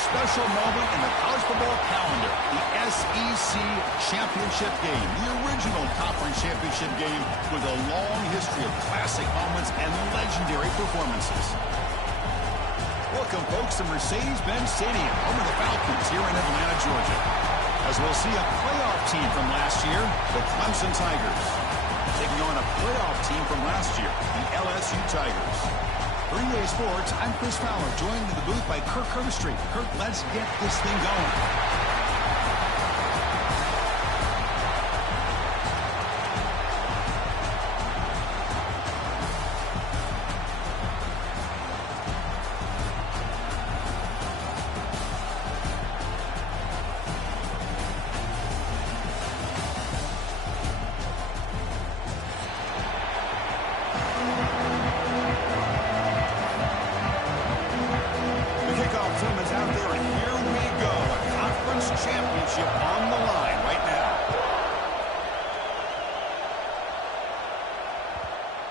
special moment in the college football calendar, the SEC championship game, the original conference championship game with a long history of classic moments and legendary performances. Welcome, folks, to Mercedes-Benz Stadium, home of the Falcons here in Atlanta, Georgia. As we'll see a playoff team from last year, the Clemson Tigers, taking on a playoff team from last year, the LSU Tigers. For EA Sports, I'm Chris Fowler, joined in the booth by Kirk Herbstreit. Kirk, let's get this thing going.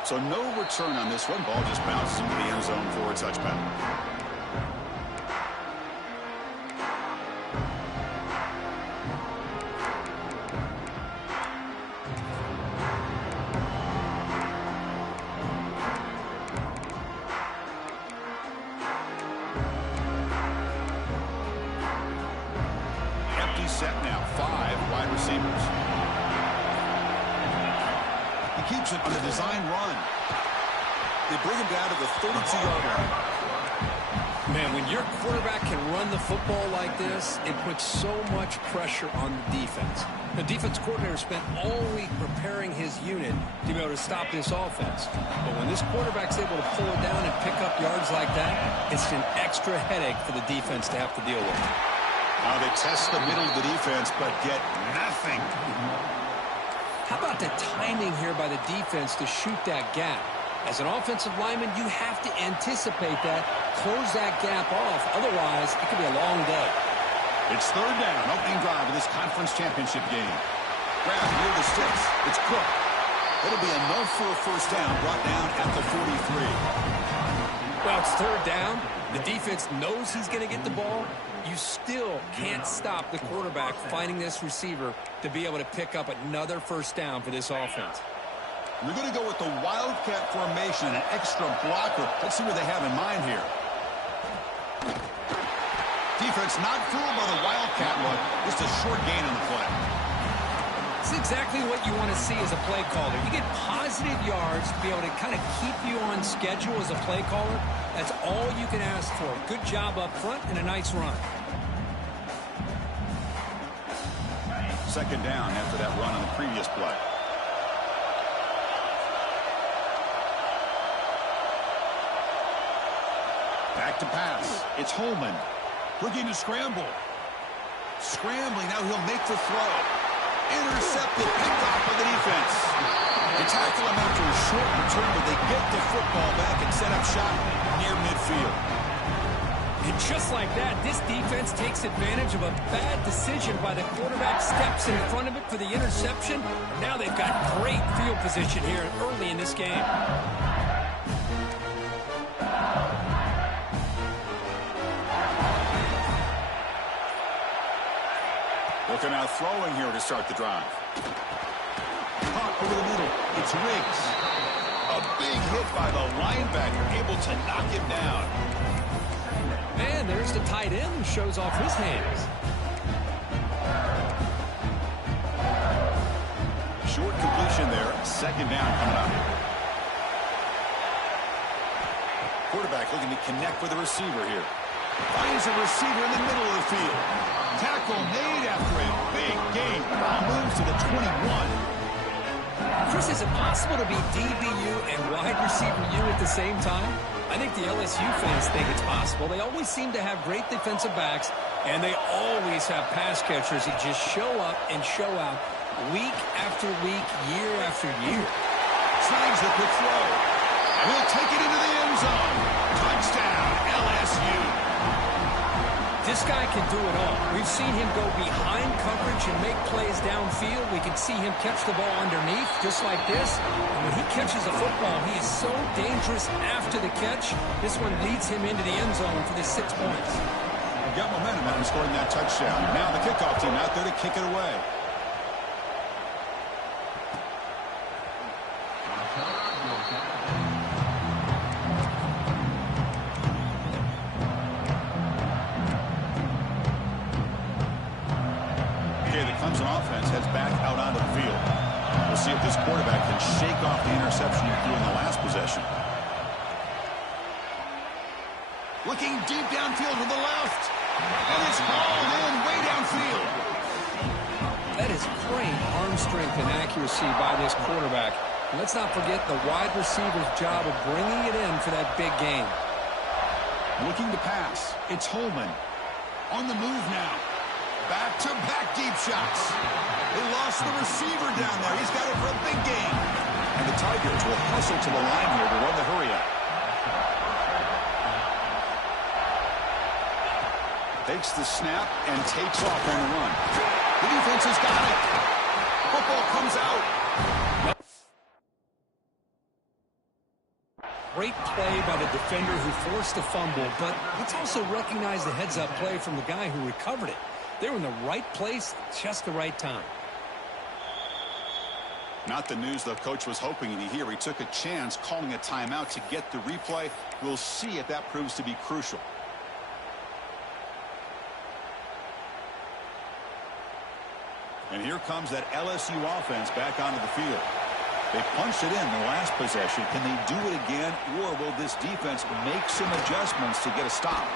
So no return on this one. Ball just bounces into the end zone for a touchback. Empty set now. 5 wide receivers. He keeps it on the design run. They bring him down to the 32-yard line. Man, when your quarterback can run the football like this, it puts so much pressure on the defense. The defense coordinator spent all week preparing his unit to be able to stop this offense. But when this quarterback's able to pull it down and pick up yards like that, it's an extra headache for the defense to have to deal with. Now they test the middle of the defense, but get nothing. How about the timing here by the defense to shoot that gap? As an offensive lineman, you have to anticipate that, close that gap off. Otherwise, it could be a long day. It's third down, opening drive of this conference championship game. Grab near the sticks. It's Cook. It'll be enough for a first down, brought down at the 43. Well, it's third down. The defense knows he's going to get the ball. You still can't stop the quarterback finding this receiver to be able to pick up another first down for this offense. We're going to go with the Wildcat formation, an extra blocker. Let's see what they have in mind here. Defense not fooled by the Wildcat look. Just a short gain on the play. It's exactly what you want to see as a play caller. You get positive yards to be able to kind of keep you on schedule as a play caller. That's all you can ask for. Good job up front and a nice run. Second down after that run on the previous play. Back to pass. It's Holman. Looking to scramble. Scrambling. Now he'll make the throw. Intercepted. Picked off by the defense. They tackle him after a short return, but they get the football back and set up shop near midfield. And just like that, this defense takes advantage of a bad decision by the quarterback, steps in front of it for the interception. Now they've got great field position here early in this game. Looking out throwing here to start the drive. Caught over the middle. It's Riggs. A big hit by the linebacker, able to knock him down. And there's the tight end who shows off his hands. Short completion there. Second down coming up. Quarterback looking to connect with the receiver here. Finds a receiver in the middle of the field. Tackle made after a big gain. Ball moves to the 21. Chris, is it possible to be DBU and wide receiver U at the same time? I think the LSU fans think it's possible. They always seem to have great defensive backs, and they always have pass catchers that just show up and show out week after week, year after year. Tries the quick throw. Will take it into the end zone. Touchdown, LSU. This guy can do it all. We've seen him go behind coverage and make plays downfield. We can see him catch the ball underneath, just like this. And when he catches a football, he is so dangerous after the catch. This one leads him into the end zone for the 6 points. got momentum out and scoring that touchdown. Now the kickoff team out there to kick it away. Okay, the Clemson offense heads back out onto the field. We'll see if this quarterback can shake off the interception he threw in the last possession. Looking deep downfield to the left. And it's hauled in way downfield. That is great arm strength and accuracy by this quarterback. And let's not forget the wide receiver's job of bringing it in for that big game. Looking to pass. It's Holman. On the move now. Back-to-back deep shots. They lost the receiver down there. He's got it for a big game. And the Tigers will hustle to the line here to run the hurry-up. Takes the snap and takes off on the run. The defense has got it. Football comes out. Great play by the defender who forced the fumble, but let's also recognize the heads-up play from the guy who recovered it. They were in the right place, just the right time. Not the news the coach was hoping to hear. He took a chance calling a timeout to get the replay. We'll see if that proves to be crucial. And here comes that LSU offense back onto the field. They punched it in the last possession. Can they do it again, or will this defense make some adjustments to get a stop?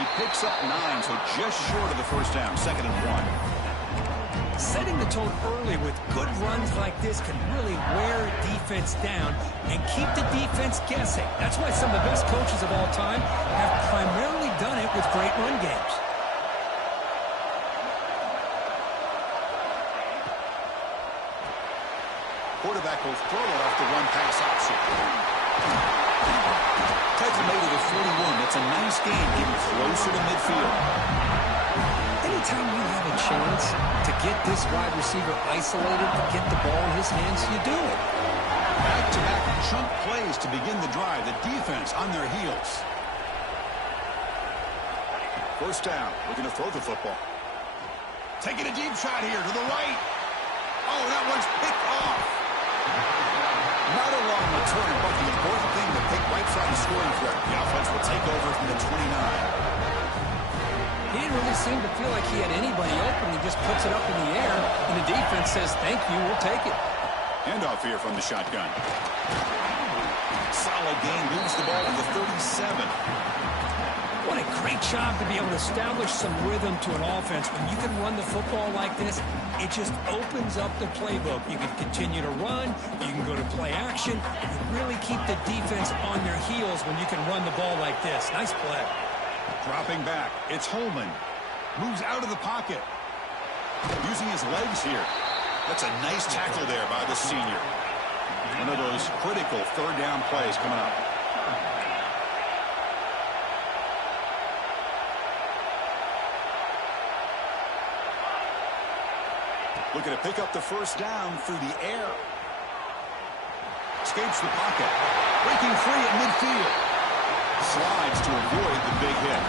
He picks up 9, so just short of the first down, 2nd and 1. Setting the tone early with good runs like this can really wear a defense down and keep the defense guessing. That's why some of the best coaches of all time have primarily done it with great run games. Quarterback will throw it off the run-pass option. Ted's made it a 41. That's a nice gain, getting closer to midfield. Anytime you have a chance to get this wide receiver isolated, to get the ball in his hands, you do it. Back-to-back chunk plays to begin the drive. The defense on their heels. First down. Looking to throw the football. Taking a deep shot here to the right. Oh, that one's picked off. Not a long return, but the important thing to pick right side of scoring threat. The offense will take over from the 29. He didn't really seem to feel like he had anybody open. He just puts it up in the air, and the defense says, thank you, we'll take it. Handoff here from the shotgun. Solid gain, moves the ball to the 37. What a great job to be able to establish some rhythm to an offense. When you can run the football like this, it just opens up the playbook. You can continue to run. You can go to play action. You really keep the defense on their heels when you can run the ball like this. Nice play. Dropping back. It's Holman. Moves out of the pocket. Using his legs here. That's a nice tackle there by the senior. One of those critical third down plays coming up. Looking to pick up the first down through the air. Escapes the pocket. Breaking free at midfield. Slides to avoid the big hit.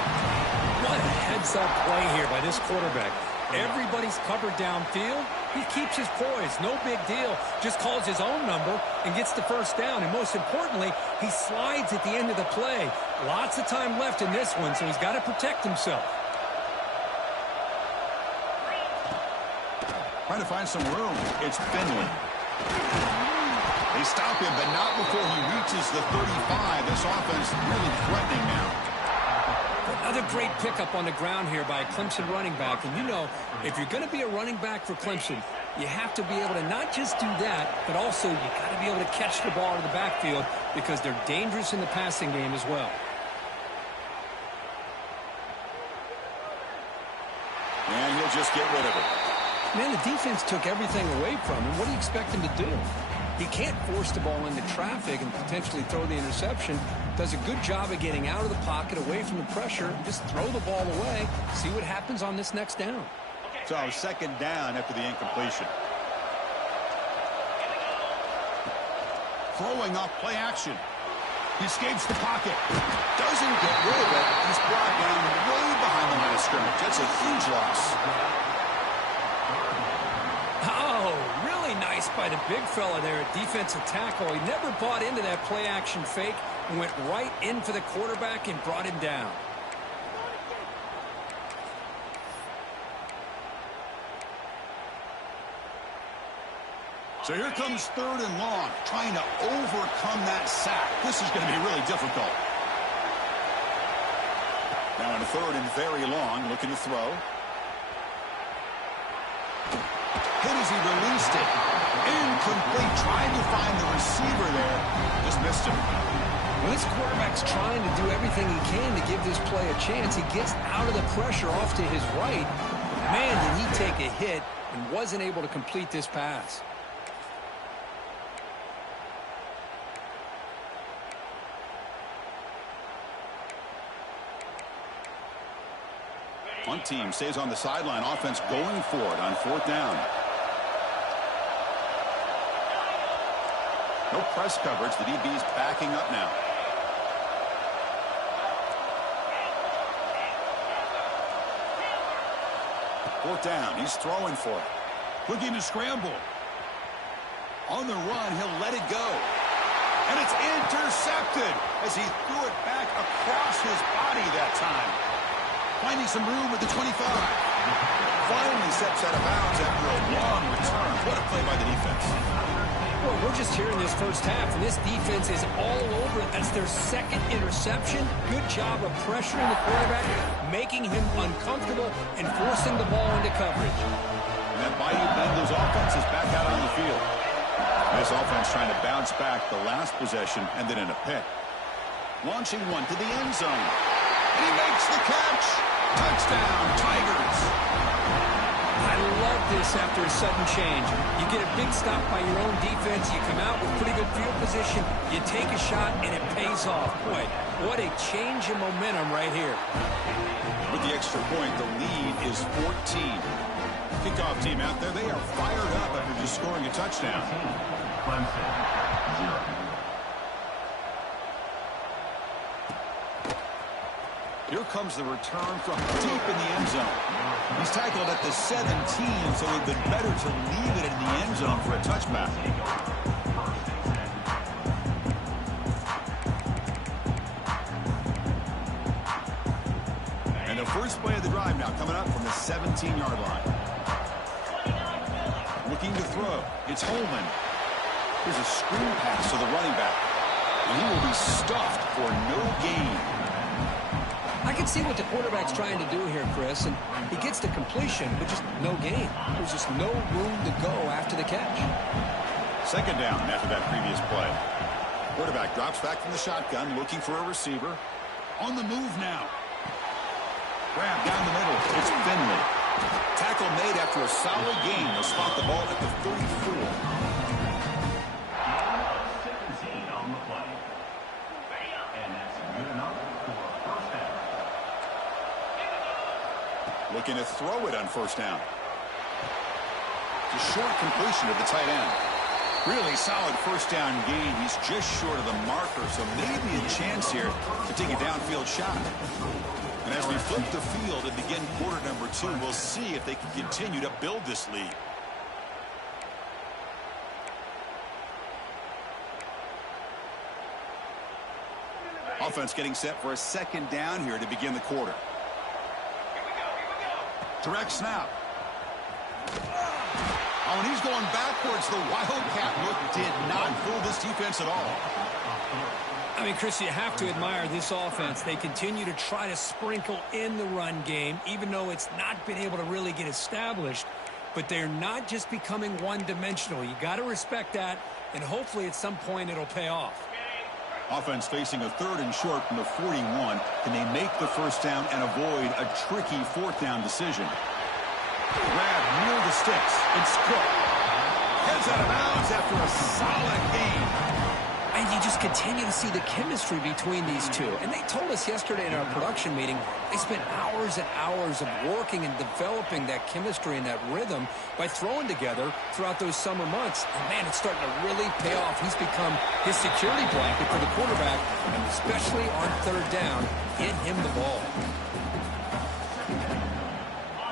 What a heads-up play here by this quarterback. Everybody's covered downfield. He keeps his poise. No big deal. Just calls his own number and gets the first down. And most importantly, he slides at the end of the play. Lots of time left in this one, so he's got to protect himself. Trying to find some room. It's Finley. They stop him, but not before he reaches the 35. This offense really threatening now. Another great pickup on the ground here by a Clemson running back. And you know, if you're going to be a running back for Clemson, you have to be able to not just do that, but also you got to be able to catch the ball in the backfield because they're dangerous in the passing game as well. And he'll just get rid of it. Man, the defense took everything away from him. What do you expect him to do? He can't force the ball into traffic and potentially throw the interception. Does a good job of getting out of the pocket, away from the pressure. Just throw the ball away. See what happens on this next down. So 2nd down after the incompletion. Throwing off play action. He escapes the pocket. Doesn't get rid of it. He's brought down way behind the line of scrimmage. That's a huge loss. Oh, really nice by the big fella there at defensive tackle. He never bought into that play-action fake and went right in for the quarterback and brought him down. So here comes 3rd and long, trying to overcome that sack. This is going to be really difficult. Now on 3rd and very long, looking to throw. Hit as he released it. Incomplete. Trying to find the receiver there. Just missed him. Well, this quarterback's trying to do everything he can to give this play a chance. He gets out of the pressure off to his right. Man, did he take a hit and wasn't able to complete this pass. One team stays on the sideline. Offense going for it on 4th down. No press coverage. The DB's backing up now. Fourth down. He's throwing for it. Looking to scramble. On the run, he'll let it go. And it's intercepted as he threw it back across his body that time. Finding some room at the 25. Finally steps out of bounds after a long return. What a play by the defense. Well, we're just here in this first half, and this defense is all over it. That's their 2nd interception. Good job of pressuring the quarterback, making him uncomfortable, and forcing the ball into coverage. And that Bayou Bengals offense is back out on the field. This offense trying to bounce back the last possession, ended in a pick. Launching one to the end zone. And he makes the catch. Touchdown, Tigers. I love this after a sudden change. You get a big stop by your own defense. You come out with pretty good field position. You take a shot, and it pays off. Boy, what a change in momentum right here. With the extra point, the lead is 14. Kickoff team out there, they are fired up after just scoring a touchdown. Here comes the return from deep in the end zone. He's tackled at the 17, so it would have been better to leave it in the end zone for a touchback. And the first play of the drive now coming up from the 17-yard line. Looking to throw. It's Holman. Here's a screen pass to the running back. And he will be stuffed for no gain. I can see what the quarterback's trying to do here, Chris, and he gets the completion, but just no gain. There's just no room to go after the catch. 2nd down after that previous play. Quarterback drops back from the shotgun, looking for a receiver. On the move now. Grab down the middle. It's Finley. Tackle made after a solid gain. They'll spot the ball at the 34. Looking to throw it on 1st down. It's a short completion to the tight end. Really solid 1st down gain. He's just short of the marker, so maybe a chance here to take a downfield shot. And as we flip the field and begin quarter number 2, we'll see if they can continue to build this lead. Offense getting set for a 2nd down here to begin the quarter. Direct snap. Oh, and he's going backwards. The Wildcat look did not fool this defense at all. I mean, Chris, you have to admire this offense. They continue to try to sprinkle in the run game, even though it's not been able to really get established. But they're not just becoming one-dimensional. You got to respect that, and hopefully at some point it'll pay off. Offense facing a 3rd and short from the 41. Can they make the 1st down and avoid a tricky 4th down decision? Grab near the sticks. It's Cook. Heads out of bounds after a solid gain. I And you just continue to see the chemistry between these two. And they told us yesterday in our production meeting, they spent hours and hours of working and developing that chemistry and that rhythm by throwing together throughout those summer months. And, man, it's starting to really pay off. He's become his security blanket for the quarterback, and especially on third down, get him the ball.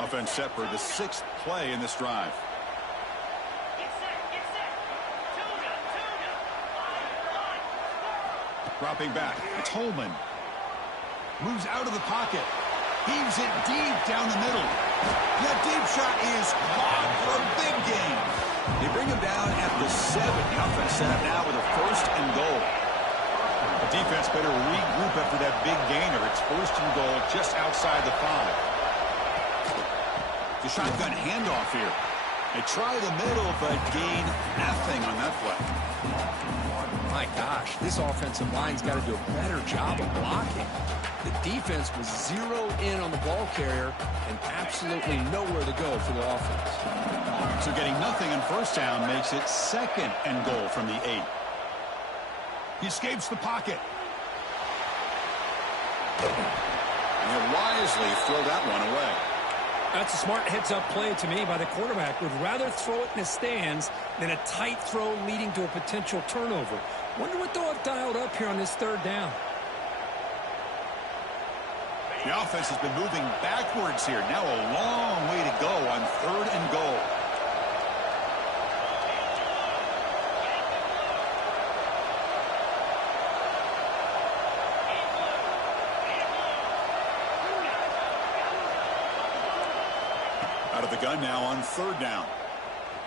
Offense set for the 6th play in this drive. Dropping back. It's Holman. Moves out of the pocket. Heaves it deep down the middle. That deep shot is caught for a big gain. They bring him down at the 7. The offense set up now with a 1st and goal. The defense better regroup after that big gainer. It's 1st and goal just outside the 5. The shotgun handoff here. They try the middle, but gain nothing on that play. My gosh, this offensive line's got to do a better job of blocking. The defense was zeroed in on the ball carrier and absolutely nowhere to go for the offense. So getting nothing on 1st down makes it 2nd and goal from the 8. He escapes the pocket. And he'll wisely throw that one away. That's a smart heads-up play to me by the quarterback. Would rather throw it in the stands than a tight throw leading to a potential turnover. Wonder what they'll have dialed up here on this 3rd down. The offense has been moving backwards here. Now a long way to go on 3rd and goal. Out of the gun now on 3rd down.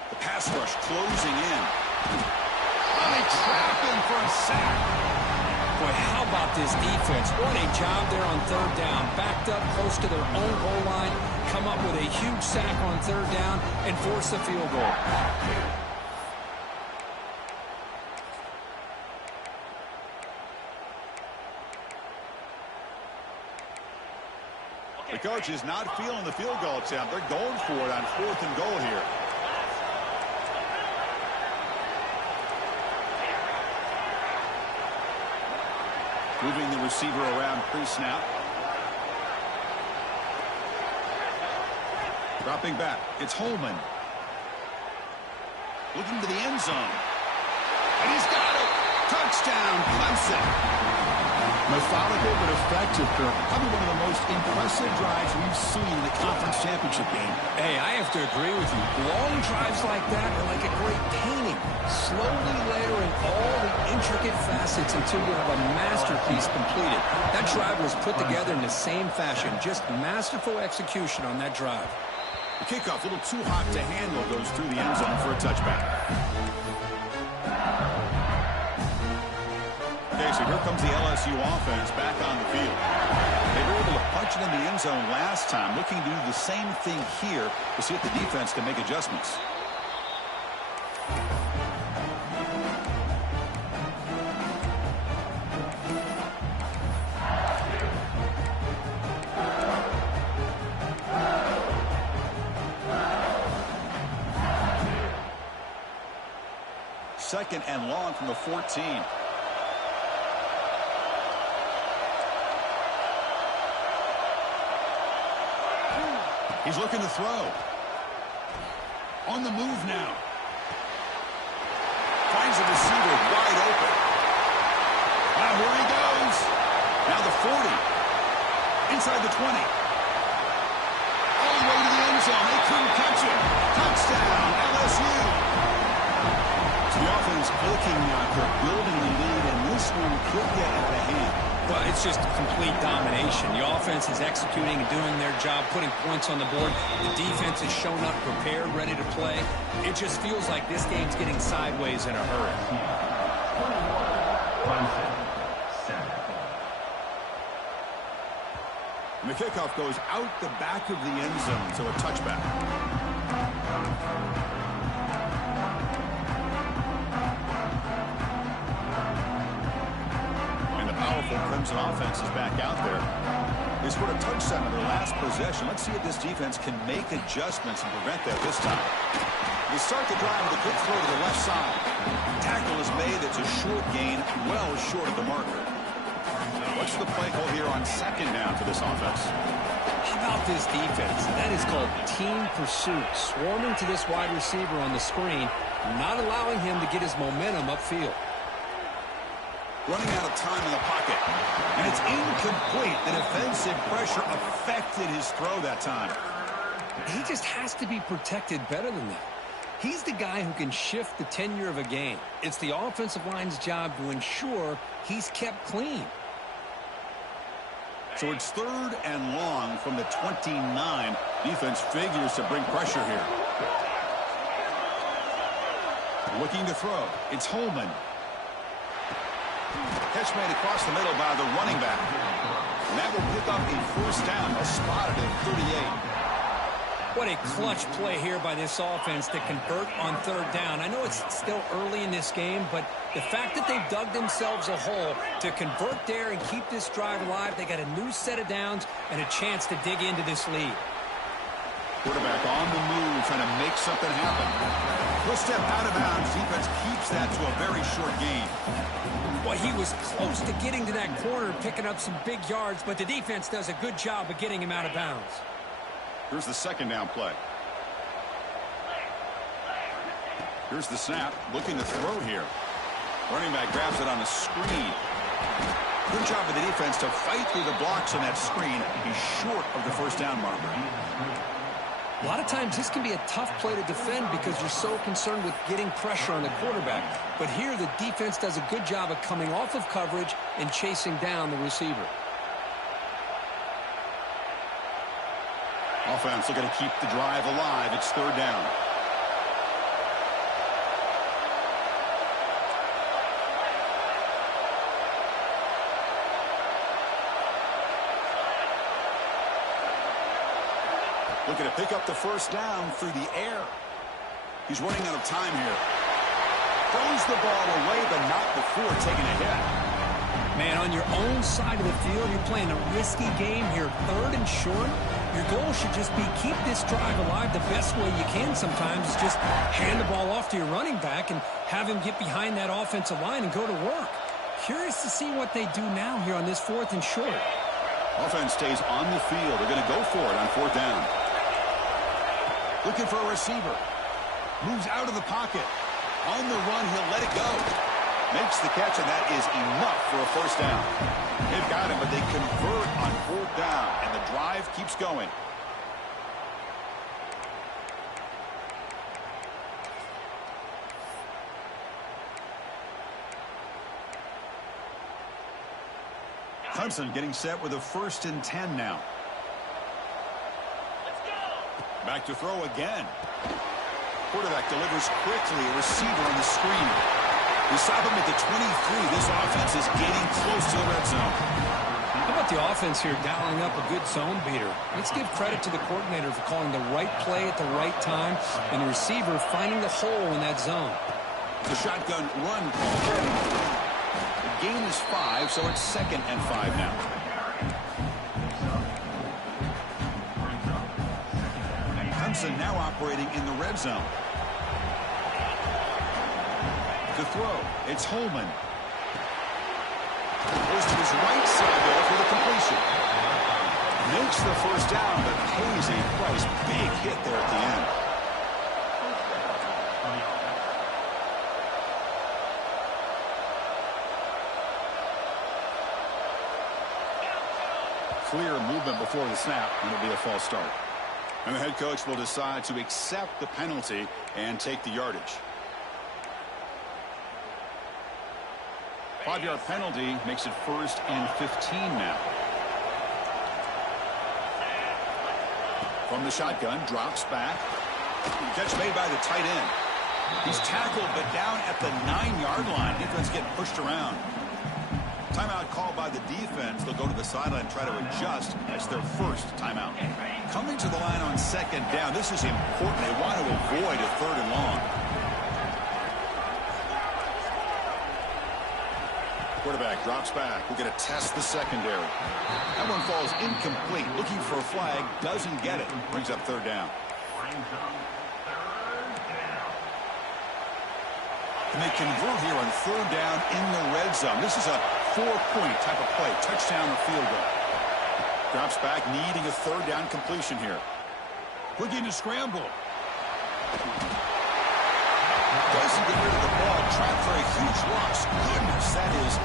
The pass rush closing in. Oh, they trap him for a sack. Boy, how about this defense? What a job there on 3rd down. Backed up close to their own goal line, come up with a huge sack on 3rd down, and force a field goal. The coach is not feeling the field goal attempt. They're going for it on 4th and goal here. Moving the receiver around pre-snap. Dropping back. It's Holman. Looking to the end zone. And he's got it. Touchdown, Clemson. Methodical but effective, Kirk. Probably one of the most impressive drives we've seen in the conference championship game. Hey, I have to agree with you. Long drives like that are like a great painting. Slowly layering all the intricate facets until you have a masterpiece completed. That drive was put together in the same fashion. Just masterful execution on that drive. The kickoff, a little too hot to handle, goes through the end zone for a touchback. Okay, so here comes the LSU offense back on the field. They were able to punch it in the end zone last time, looking to do the same thing here to see if the defense can make adjustments. Second and long from the 14. He's looking to throw. On the move now. Finds a receiver wide open. Now here he goes. Now the 40. Inside the 20. All the way to the end zone. They couldn't catch him. Touchdown, LSU. So the offense looking for building the lead, and this one could get out of hand. Well, it's just complete domination. The offense is executing and doing their job, putting points on the board. The defense has shown up prepared, ready to play. It just feels like this game's getting sideways in a hurry. And the kickoff goes out the back of the end zone, so a touchback. Clemson offense is back out there. They scored a touchdown on their last possession. Let's see if this defense can make adjustments and prevent that this time. You start the drive with a quick throw to the left side. Tackle is made. It's a short gain, well short of the marker. What's the play call here on second down for this offense? How about this defense? That is called team pursuit. Swarming to this wide receiver on the screen, not allowing him to get his momentum upfield. Running out of time in the pocket. And it's incomplete. The defensive pressure affected his throw that time. He just has to be protected better than that. He's the guy who can shift the tenure of a game. It's the offensive line's job to ensure he's kept clean. So it's 3rd and long from the 29. Defense figures to bring pressure here. Looking to throw. It's Holman. Catch made across the middle by the running back. And that will pick up a first down. A spotted at 38. What a clutch play here by this offense to convert on 3rd down. I know it's still early in this game, but the fact that they've dug themselves a hole to convert there and keep this drive alive, they got a new set of downs and a chance to dig into this lead. Quarterback on the move, trying to make something happen. He'll step out of bounds. Defense keeps that to a very short gain. Well, he was close to getting to that corner, picking up some big yards, but the defense does a good job of getting him out of bounds. Here's the second down play. Here's the snap. Looking to throw here. Running back grabs it on the screen. Good job of the defense to fight through the blocks on that screen. He's short of the first down marker. A lot of times this can be a tough play to defend because you're so concerned with getting pressure on the quarterback. But here the defense does a good job of coming off of coverage and chasing down the receiver. Offense looking to keep the drive alive. It's 3rd down. Looking to pick up the first down through the air. He's running out of time here. Throws the ball away, but not before taking a hit. Man, on your own side of the field, you're playing a risky game here. 3rd and short. Your goal should just be keep this drive alive the best way you can sometimes. Is just hand the ball off to your running back and have him get behind that offensive line and go to work. Curious to see what they do now here on this 4th and short. Offense stays on the field. They're going to go for it on 4th down. Looking for a receiver. Moves out of the pocket. On the run, he'll let it go. Makes the catch, and that is enough for a first down. They've got him, but they convert on 4th down, and the drive keeps going. Clemson getting set with a 1st and 10 now. Back to throw again. Quarterback delivers quickly. A receiver on the screen. We stop him at the 23. This offense is getting close to the red zone. How about the offense here dialing up a good zone beater? Let's give credit to the coordinator for calling the right play at the right time and the receiver finding the hole in that zone. The shotgun run call. The gain is 5, so it's 2nd and 5 now. Clemson now operating in the red zone. To throw, it's Holman. Goes to his right side there for the completion. Makes the first down, but pays a price. Big hit there at the end. Clear movement before the snap, and it'll be a false start. And the head coach will decide to accept the penalty and take the yardage. 5-yard penalty makes it 1st and 15 now. From the shotgun, drops back. Catch made by the tight end. He's tackled, but down at the 9-yard line. Defense getting pushed around. Timeout called by the defense. They'll go to the sideline and try to adjust. That's their first timeout. Coming to the line on 2nd down. This is important. They want to avoid a 3rd and long. Quarterback drops back. We're going to test the secondary. That one falls incomplete. Looking for a flag. Doesn't get it. Brings up 3rd down. And they convert here on third down in the red zone. This is a 4-point type of play, touchdown or field goal. Drops back, needing a third down completion here. Looking to scramble. Doesn't get rid of the ball, trapped for a huge loss. Goodness, that is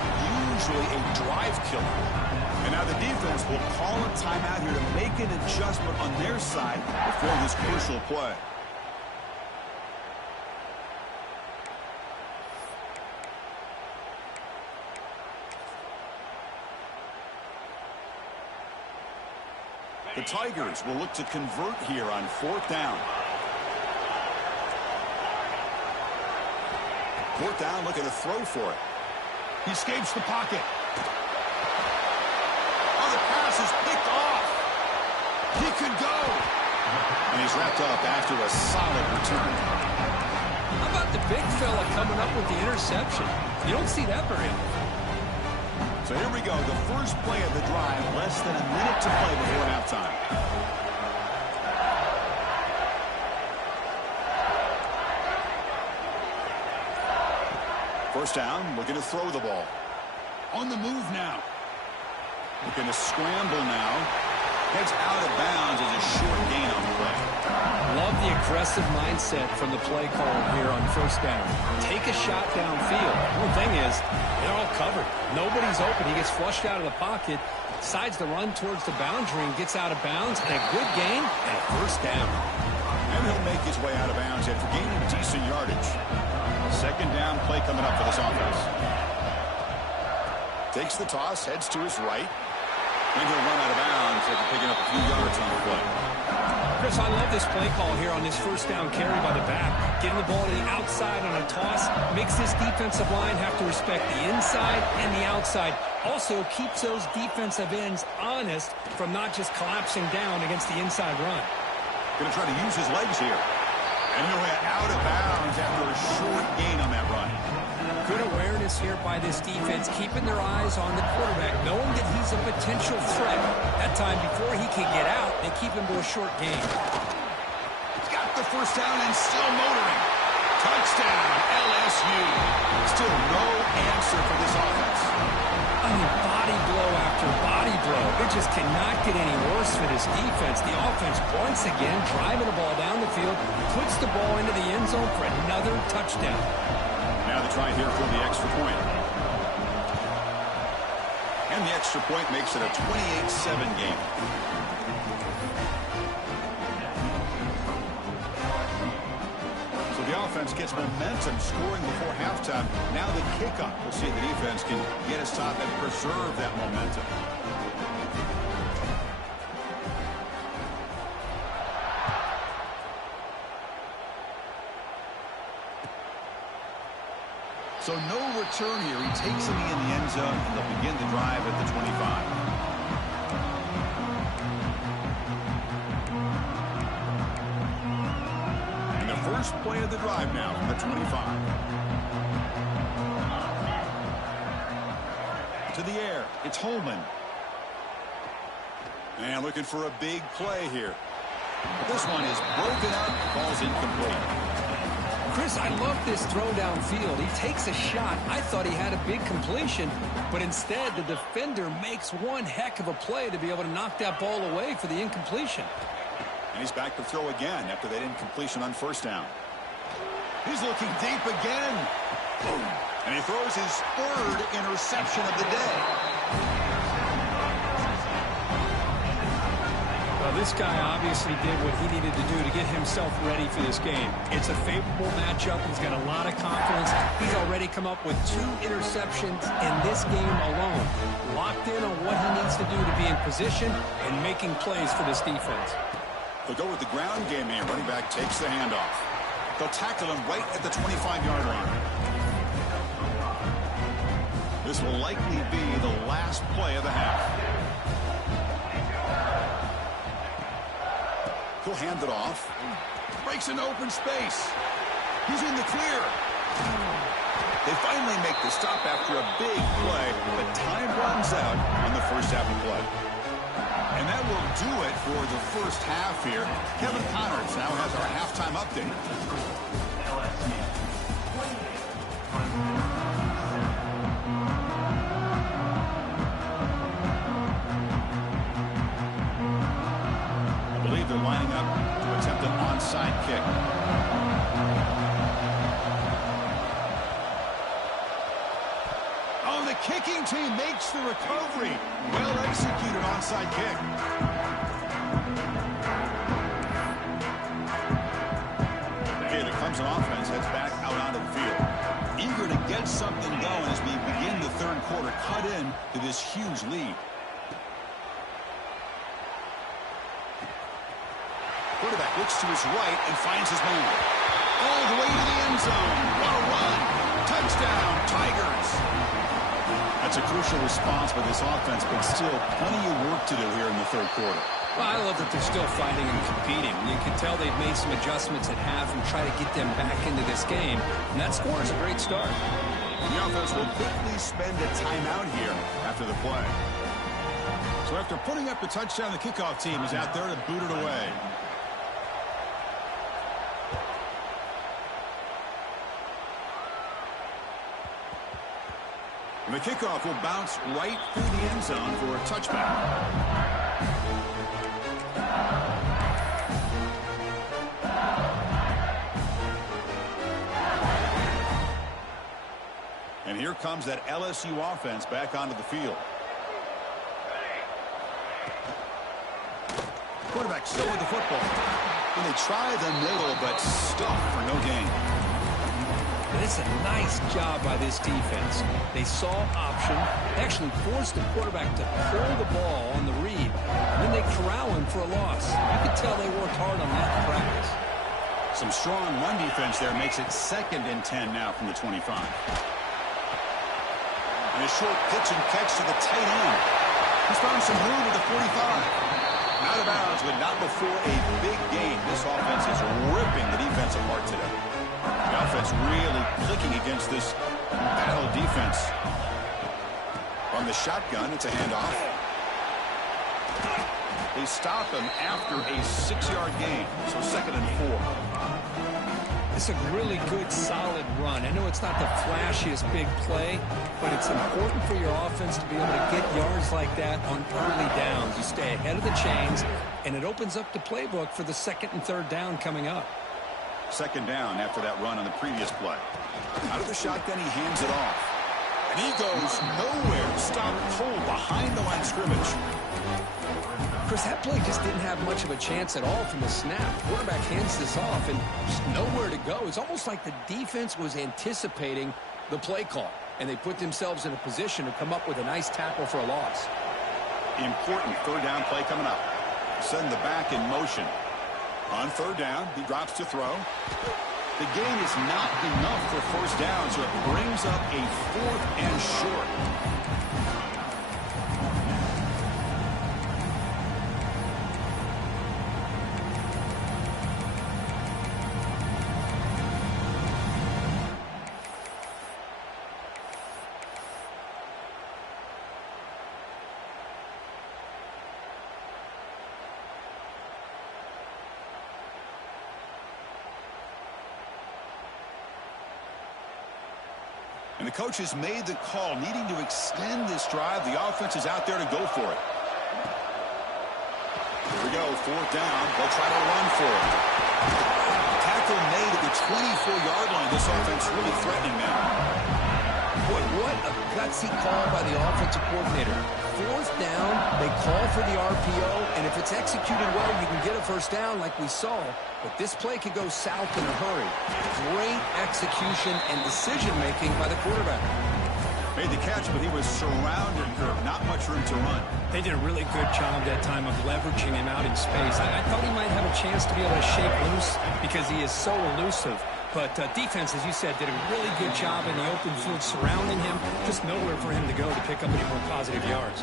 usually a drive killer. And now the defense will call a timeout here to make an adjustment on their side before this crucial play. The Tigers will look to convert here on fourth down. Fourth down, looking to throw for it. He escapes the pocket. Oh, the pass is picked off. He could go. And he's wrapped up after a solid return. How about the big fella coming up with the interception? You don't see that very often. So here we go, the first play of the drive, less than a minute to play before halftime. First down, looking to throw the ball. On the move now. Looking to scramble now. Heads out of bounds as a short gain on the play. Love the aggressive mindset from the play caller here on first down. Take a shot downfield. The thing is, they're all covered. Nobody's open. He gets flushed out of the pocket, decides to run towards the boundary and gets out of bounds, and a good gain and a first down. And he'll make his way out of bounds after gaining decent yardage. Second down play coming up for this offense. Takes the toss, heads to his right. And he'll run out of bounds after picking up a few yards on the play. Chris, I love this play call here on this first down carry by the back. Getting the ball to the outside on a toss makes this defensive line have to respect the inside and the outside. Also keeps those defensive ends honest from not just collapsing down against the inside run. Going to try to use his legs here. And he'll head out of bounds after a short gain on that run. Good awareness here by this defense, keeping their eyes on the quarterback, knowing that he's a potential threat. That time before he can get out, they keep him to a short gain. He's got the first down and still motoring. Touchdown, LSU. Still no answer for this offense. I mean, body blow after body blow. It just cannot get any worse for this defense. The offense, once again, driving the ball down the field, puts the ball into the end zone for another touchdown. Now the try here for the extra point. And the extra point makes it a 28-7 game. So the offense gets momentum scoring before halftime. Now the kickoff. We'll see if the defense can get a stop and preserve that momentum. So no return here. He takes it in the end zone, and they'll begin the drive at the 25. And the first play of the drive now from the 25. To the air. It's Holman. And looking for a big play here. This one is broken up. Ball's incomplete. Chris, I love this throw downfield. He takes a shot. I thought he had a big completion, but instead the defender makes one heck of a play to be able to knock that ball away for the incompletion. And he's back to throw again after that incompletion on first down. He's looking deep again. Boom. And he throws his third interception of the day. Well, this guy obviously did what he needed to do to get himself ready for this game. It's a favorable matchup. He's got a lot of confidence. He's already come up with 2 interceptions in this game alone. Locked in on what he needs to do to be in position and making plays for this defense. They'll go with the ground game here. Running back takes the handoff. They'll tackle him right at the 25-yard line. This will likely be the last play of the half. He'll hand it off. Breaks into open space. He's in the clear. They finally make the stop after a big play, but time runs out on the first half of play. And that will do it for the first half here. Kevin Connors now has our halftime update. I believe they're lining up to attempt an onside kick. Oh, the kicking team makes the recovery. Well executed onside kick. Okay, the Clemson offense heads back out onto the field. Eager to get something going as we begin the third quarter, cut in to this huge lead. Quarterback looks to his right and finds his man. All the way to the end zone. What a run. Touchdown, Tigers. That's a crucial response by this offense, but still plenty of work to do here in the third quarter. Well, I love that they're still fighting and competing. You can tell they've made some adjustments at half and try to get them back into this game. And that score is a great start. The offense will quickly spend a timeout here after the play. So after putting up the touchdown, the kickoff team is out there to boot it away. And the kickoff will bounce right through the end zone for a touchback. And here comes that LSU offense back onto the field. Quarterback still with the football. And they try the middle, but stuffed for no gain. It's a nice job by this defense. They saw option, actually forced the quarterback to pull the ball on the read, and then they corral him for a loss. You could tell they worked hard on that in practice. Some strong run defense there makes it 2nd and 10 now from the 25. And a short pitch and catch to the tight end. He's found some room at the 45. Out of bounds, but not before a big game. This offense is ripping the defense apart today. The offense really clicking against this battle defense. From the shotgun, it's a handoff. They stop him after a 6-yard gain, so 2nd and 4. It's a really good, solid run. I know it's not the flashiest big play, but it's important for your offense to be able to get yards like that on early downs. You stay ahead of the chains, and it opens up the playbook for the 2nd and 3rd down coming up. 2nd down after that run on the previous play. Out of the shotgun, he hands it off. And he goes nowhere. Stop cold behind the line of scrimmage. Chris, that play just didn't have much of a chance at all from the snap. Quarterback hands this off and just nowhere to go. It's almost like the defense was anticipating the play call, and they put themselves in a position to come up with a nice tackle for a loss. Important 3rd down play coming up. Send the back in motion. On 3rd down, he drops to throw. The gain is not enough for 1st down, so it brings up a 4th and short. And the coach has made the call, needing to extend this drive. The offense is out there to go for it. Here we go, 4th down. They'll try to run for it. Tackle made at the 24-yard line. This offense really threatening now. Boy, what a gutsy call by the offensive coordinator. 4th down, they call for the RPO, and if it's executed well, you can get a 1st down like we saw. But this play could go south in a hurry. Great execution and decision-making by the quarterback. Made the catch, but he was surrounded, Kirk. Not much room to run. They did a really good job that time of leveraging him out in space. I thought he might have a chance to be able to shake loose because he is so elusive. But defense, as you said, did a really good job in the open field surrounding him. Just nowhere for him to go to pick up any more positive yards.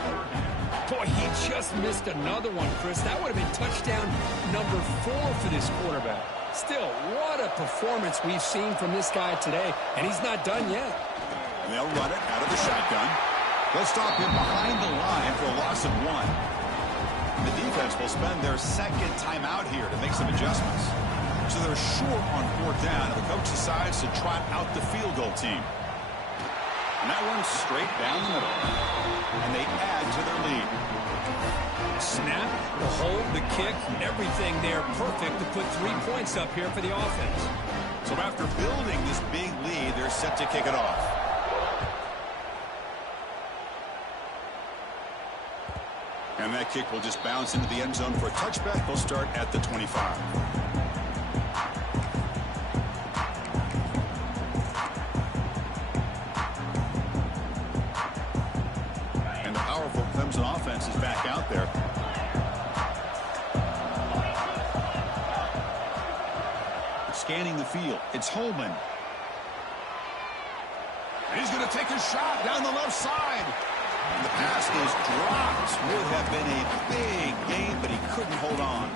Boy, he just missed another one, Chris. That would have been touchdown number 4 for this quarterback. Still, what a performance we've seen from this guy today, and he's not done yet. And they'll run it out of the shotgun. They'll stop him behind the line for a loss of 1. The defense will spend their 2nd timeout here to make some adjustments. So they're short on 4th down, and the coach decides to trot out the field goal team. And that one's straight down the middle. And they add to their lead. Snap, the hold, the kick, everything there perfect to put 3 points up here for the offense. So after building this big lead, they're set to kick it off. And that kick will just bounce into the end zone for a touchback. They'll start at the 25. And the powerful Clemson offense is back out there. Scanning the field. It's Holman. And he's going to take a shot down the left side. And the pass is dropped. Would have been a big game, but he couldn't hold on.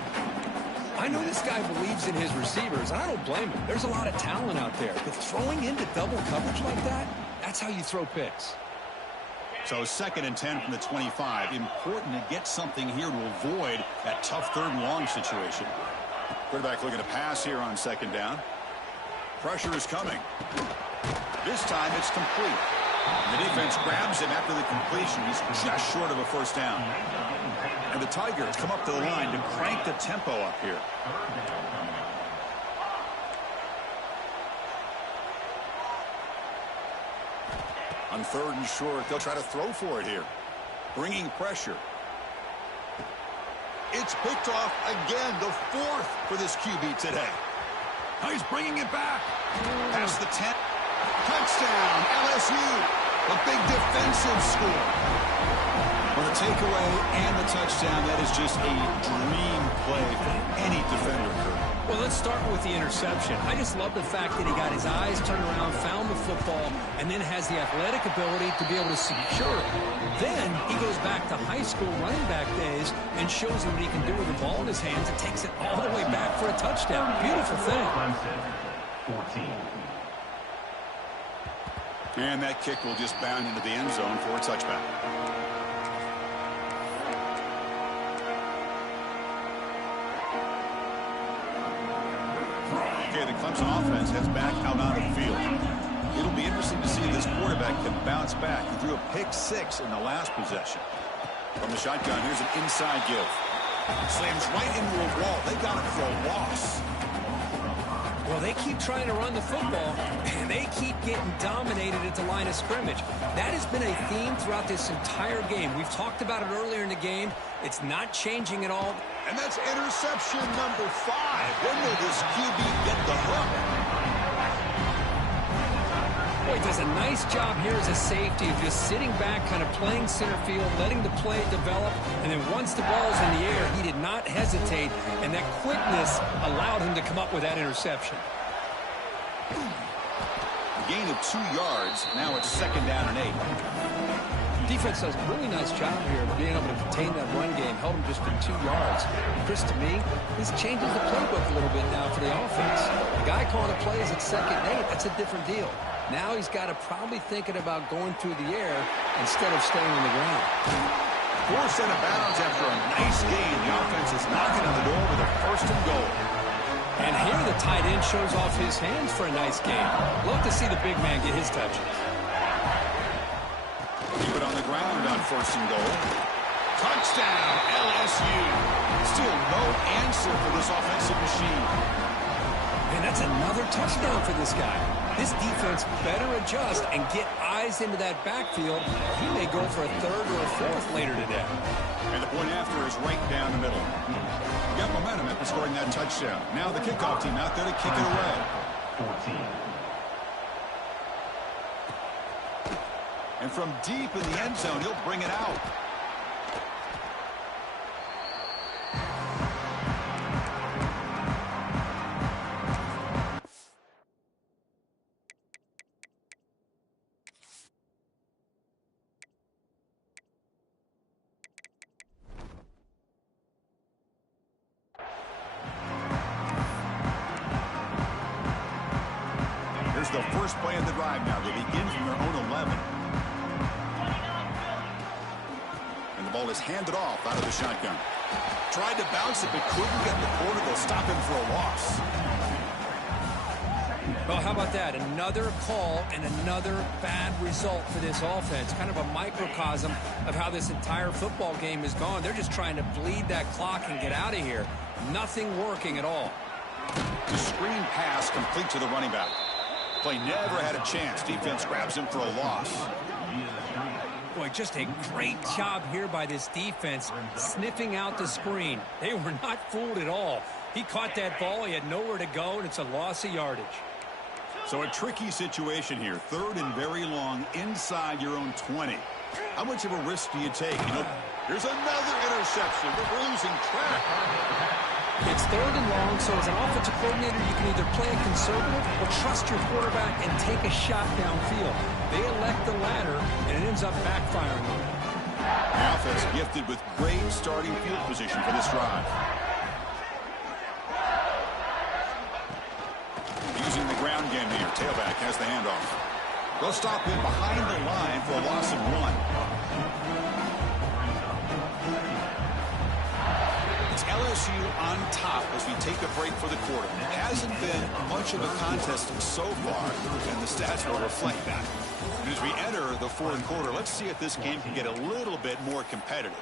I know this guy believes in his receivers, and I don't blame him. There's a lot of talent out there. But throwing into double coverage like that, that's how you throw picks. So 2nd and 10 from the 25. Important to get something here to avoid that tough 3rd and long situation. Quarterback looking to pass here on 2nd down. Pressure is coming. This time it's complete. And the defense grabs him after the completion. He's just short of a 1st down. And the Tigers come up to the line to crank the tempo up here. On 3rd and short, they'll try to throw for it here. Bringing pressure. It's picked off again, the 4th for this QB today. Now he's bringing it back. Past the 10. Touchdown, LSU. A big defensive score. Well, the takeaway and the touchdown, that is just a dream play for any defender, Kurt. Well, let's start with the interception. I just love the fact that he got his eyes turned around, found the football, and then has the athletic ability to be able to secure it. Then he goes back to high school running back days and shows him what he can do with the ball in his hands and takes it all the way back for a touchdown. Beautiful thing. 14. And that kick will just bound into the end zone for a touchback. Okay, the Clemson offense heads back out onto the field. It'll be interesting to see if this quarterback can bounce back. He threw a pick-6 in the last possession. From the shotgun, here's an inside give. Slams right into a wall. They got it for a loss. Well, they keep trying to run the football, and they keep getting dominated at the line of scrimmage. That has been a theme throughout this entire game. We've talked about it earlier in the game. It's not changing at all. And that's interception number 5. When will this QB get the hook? Boy, he does a nice job here as a safety of just sitting back, kind of playing center field, letting the play develop, and then once the ball's in the air, he did not hesitate, and that quickness allowed him to come up with that interception. Gain of 2 yards. Now it's 2nd down and 8. Defense does a really nice job here of being able to contain that run game, held him just for 2 yards. Chris, to me, this changes the playbook a little bit now for the offense. The guy calling the plays at 2nd and 8, that's a different deal. Now he's got to probably thinking about going through the air instead of staying on the ground. Forced out of bounds after a nice gain. The offense is knocking on the door with a 1st and goal. And here the tight end shows off his hands for a nice game. Love to see the big man get his touches. Keep it on the ground on 1st and goal. Touchdown, LSU. Still no answer for this offensive machine. And that's another touchdown for this guy. This defense better adjust and get eyes into that backfield. He may go for a 3rd or a 4th later today. And the point after is right down the middle. Got momentum after scoring that touchdown. Now the kickoff team out there to kick it away. 14. And from deep in the end zone, he'll bring it out. Here's the first play of the drive now. They begin from their own 11. And the ball is handed off out of the shotgun. Tried to bounce it, but couldn't get the corner. They'll stop him for a loss. Well, how about that? Another call and another bad result for this offense. Kind of a microcosm of how this entire football game has gone. They're just trying to bleed that clock and get out of here. Nothing working at all. The screen pass complete to the running back. Play never had a chance. Defense grabs him for a loss. Boy, just a great job here by this defense, sniffing out the screen. They were not fooled at all. He caught that ball. He had nowhere to go, and it's a loss of yardage. So a tricky situation here. 3rd and very long inside your own 20. How much of a risk do you take? Here's another interception, but we're losing track. It's 3rd and long, so as an offensive coordinator, you can either play it conservative or trust your quarterback and take a shot downfield. They elect the latter, and it ends up backfiring on them. The offense gifted with great starting field position for this drive. Using the ground game here. Tailback has the handoff. They'll stop him behind the line for a loss of 1. It's LSU on top as we take a break for the quarter. It hasn't been much of a contest so far, and the stats will reflect that. And as we enter the 4th quarter, let's see if this game can get a little bit more competitive.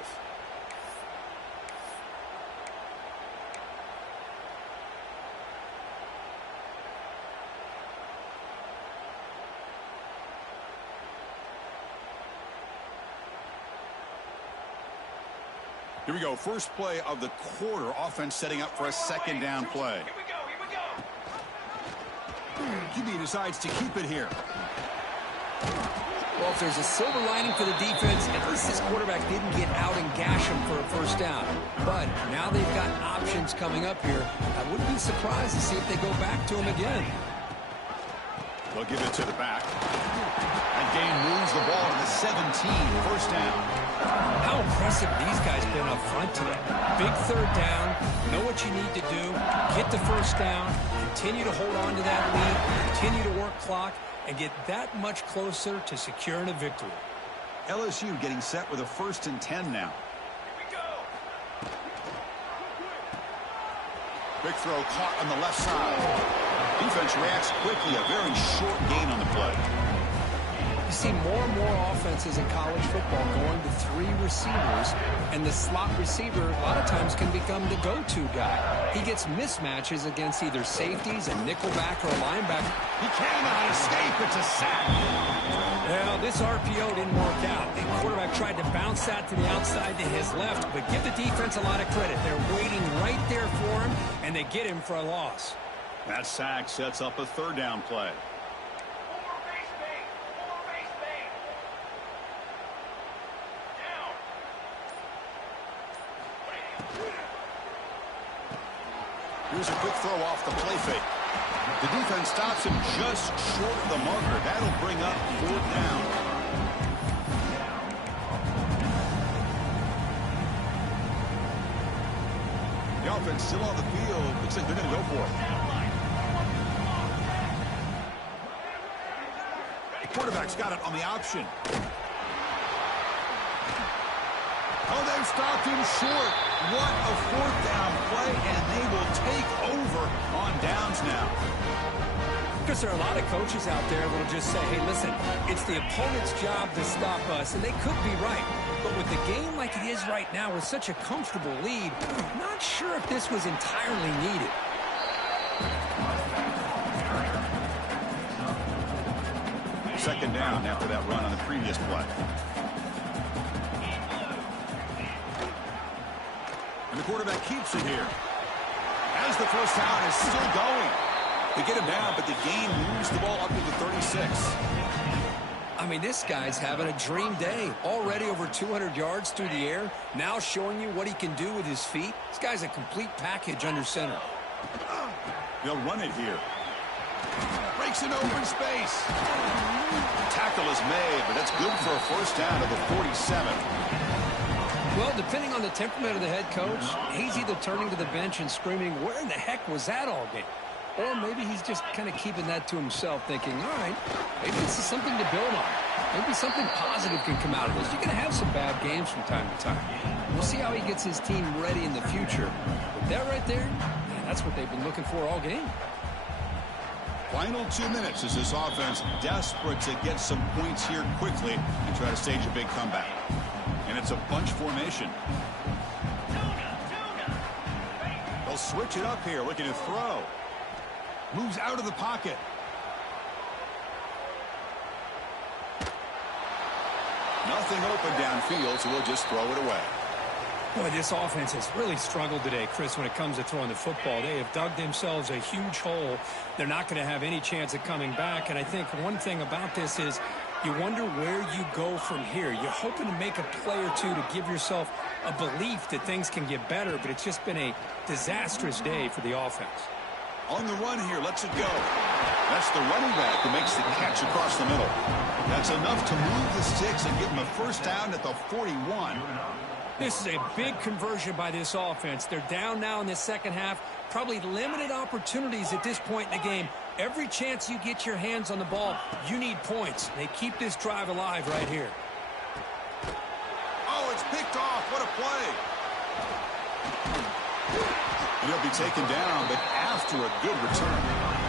Here we go. First play of the quarter. Offense setting up for a 2nd down play. QB decides to keep it here. Well, if there's a silver lining for the defense, at least this quarterback didn't get out and gash him for a 1st down. But now they've got options coming up here. I wouldn't be surprised to see if they go back to him again. They'll give it to the back. That gain moves the ball to the 17. 1st down. How impressive these guys been up front today. Big 3rd down. Know what you need to do. Get the 1st down. Continue to hold on to that lead. Continue to work clock. And get that much closer to securing a victory. LSU getting set with a 1st and 10 now. Big throw caught on the left side. Defense reacts quickly. A very short gain on the play. You see more and more offenses in college football going to 3 receivers, and the slot receiver a lot of times can become the go-to guy. He gets mismatches against either safeties, a nickelback, or a linebacker. He cannot escape. It's a sack. Well, this RPO didn't work out. The quarterback tried to bounce that to the outside to his left, but give the defense a lot of credit. They're waiting right there for him, and they get him for a loss. That sack sets up a 3rd down play. Here's a quick throw off the play fake. The defense stops him just short of the marker. That'll bring up 4th down. The offense still on the field. Looks like they're going to go for it. The quarterback's got it on the option. Oh, they've stopped him short. What a 4th down play, and they will take over on downs now. Because there are a lot of coaches out there that will just say, hey, listen, it's the opponent's job to stop us, and they could be right. But with the game like it is right now with such a comfortable lead, I'm not sure if this was entirely needed. Second down after that run on the previous play. And the quarterback keeps it here. As the 1st down is still going. They get him down, but the gain moves the ball up to the 36. I mean, this guy's having a dream day. Already over 200 yards through the air. Now showing you what he can do with his feet. This guy's a complete package under center. They'll run it here. Breaks an open space. Tackle is made, but that's good for a 1st down to the 47. Well, depending on the temperament of the head coach, he's either turning to the bench and screaming, where in the heck was that all game? Or maybe he's just kind of keeping that to himself, thinking, all right, maybe this is something to build on. Maybe something positive can come out of this. You're going to have some bad games from time to time. We'll see how he gets his team ready in the future. But that right there, man, that's what they've been looking for all game. Final 2 minutes as this offense desperate to get some points here quickly and try to stage a big comeback. And it's a bunch formation. They'll switch it up here, looking to throw. Moves out of the pocket. Nothing open downfield, so we'll just throw it away. Boy, this offense has really struggled today, Chris, when it comes to throwing the football. They have dug themselves a huge hole. They're not going to have any chance of coming back. And I think one thing about this is you wonder where you go from here. You're hoping to make a play or two to give yourself a belief that things can get better, but it's just been a disastrous day for the offense. On the run here, lets it go. That's the running back who makes the catch across the middle. That's enough to move the sticks and give them a first down at the 41. This is a big conversion by this offense. They're down now in the second half. Probably limited opportunities at this point in the game. Every chance you get your hands on the ball, you need points. They keep this drive alive right here. Oh, it's picked off. What a play. And he'll be taken down, but after a good return.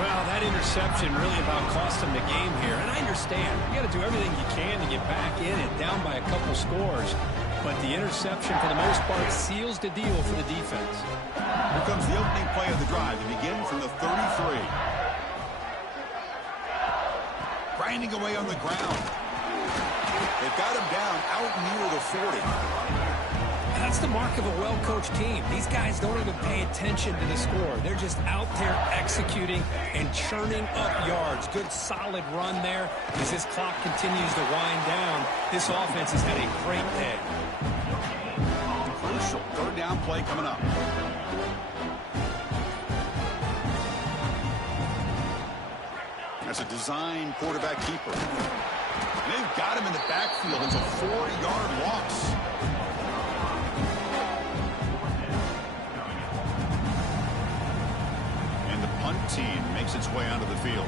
Well, that interception really about cost them the game here. And I understand. You got to do everything you can to get back in it, down by a couple scores. But the interception, for the most part, seals the deal for the defense. Here comes the opening play of the drive. They begin from the 33. Grinding away on the ground. They've got him down out near the 40. That's the mark of a well-coached team. These guys don't even pay attention to the score. They're just out there executing and churning up yards. Good, solid run there. As this clock continues to wind down, this offense has had a great day. Crucial third down play coming up. That's a design quarterback keeper. And they've got him in the backfield. It's a 4-yard loss. Team makes its way onto the field.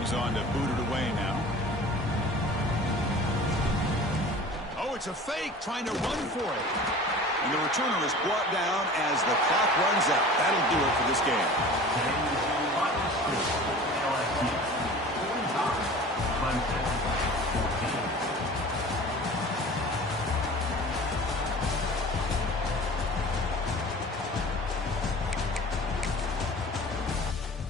He's on to boot it away now. Oh, it's a fake, trying to run for it. And the returner is brought down as the clock runs out. That'll do it for this game.